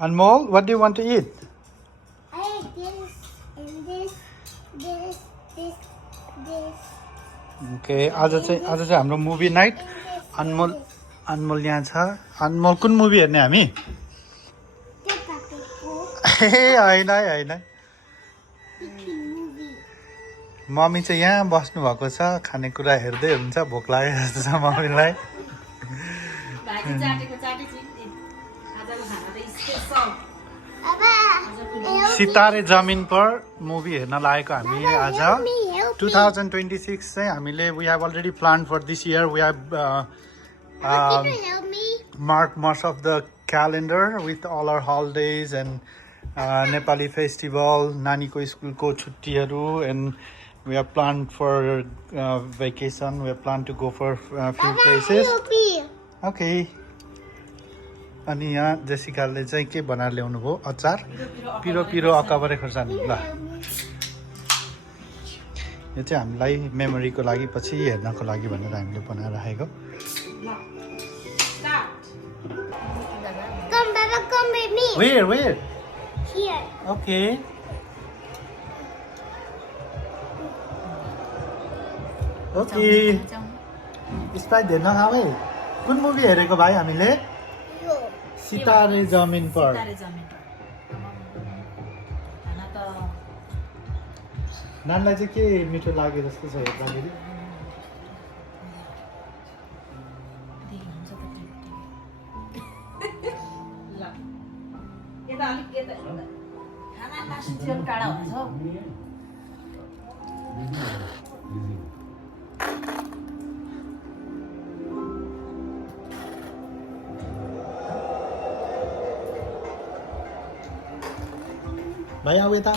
Anmol, what do you want to eat? I ate this and this. Okay, आज चाहिँ हाम्रो movie night अनमोल यहाँ छ अनमोल कुन मुभी हेर्ने हामी ए होइन मम्मी चाहिँ यहाँ बस्नु भएको छ खानेकुरा हेर्दै हुन्छ भोक लागेको जस्तो छ मम्मीलाई सितारे जमिन पर मुभी हेर्न लागेको हामी आज 2026 चाहिँ हामीले we have already planned for this year. We have marked most of the calendar with all our holidays and Nepali festival, Naniko school ko छुट्टीहरु, and we have planned for vacation. We have planned to go for a few places. Okay. अनि यहाँ जेसिकाले चाहिँ के बनाएर ल्याउनु भयो अचार पिरो पिरो अकाबरे खोर्सानी ल यो चाहिँ हामीलाई मेमोरीको लागि पछि हेर्नको लागि भनेर हामीले बनाएर राखेको Come with me. Where? Here. Okay. Okay. Sprite हेर्न आऊ है कुन मुभी हेरेको भाइ हामीले सितारे जमिन पर नानीलाई चाहिँ के मिठो लाग्यो जस्तो छ हेर्दाखेरि भाइ आऊ यता